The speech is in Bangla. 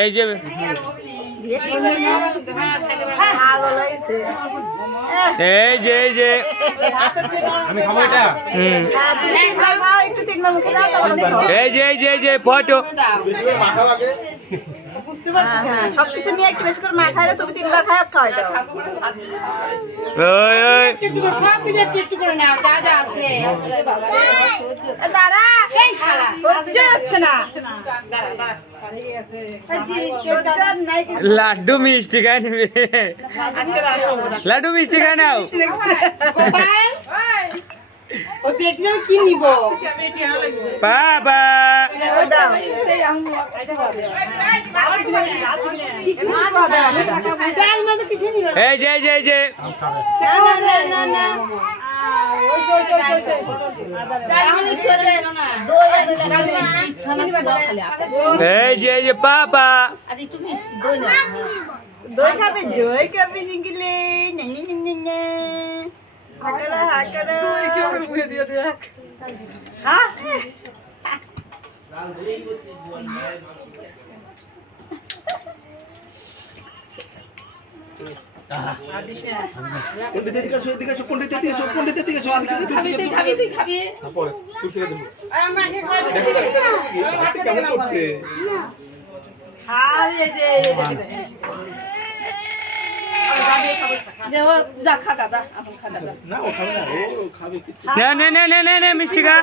এই যে এই যে আমি খাবো এটা। এই যে ফটো সবকিছু নিয়ে একটু বেশি করে মা খাইলে তুমি 3 বার খাওয়াই দাও। ওই ওই সব কিছু একটু করে নাও, যা যা আছে। দাঁড়া এই শালা সহ্য হচ্ছে না। লাড্ডু মিষ্টি খাই নিবি লাড্ডু মিষ্টি খাই নাও গোপাল ও দেখলে কি নিব? বাবা ডাল মতো কিছু নিল না। এই যে এই যে এই যে ডাল একটু দে না, দই আর মিষ্টি খালি আপে। এই যে বাবা আর একটু মিষ্টি দই না। দই খাবে নিগিলে নে হাকারা হাকারা তুই কি করে মুখে দিয়ে দে হ্যাঁ খাবি তুই খাবি। দে ও যা খা যা এখন খা যা। না মিষ্টি খা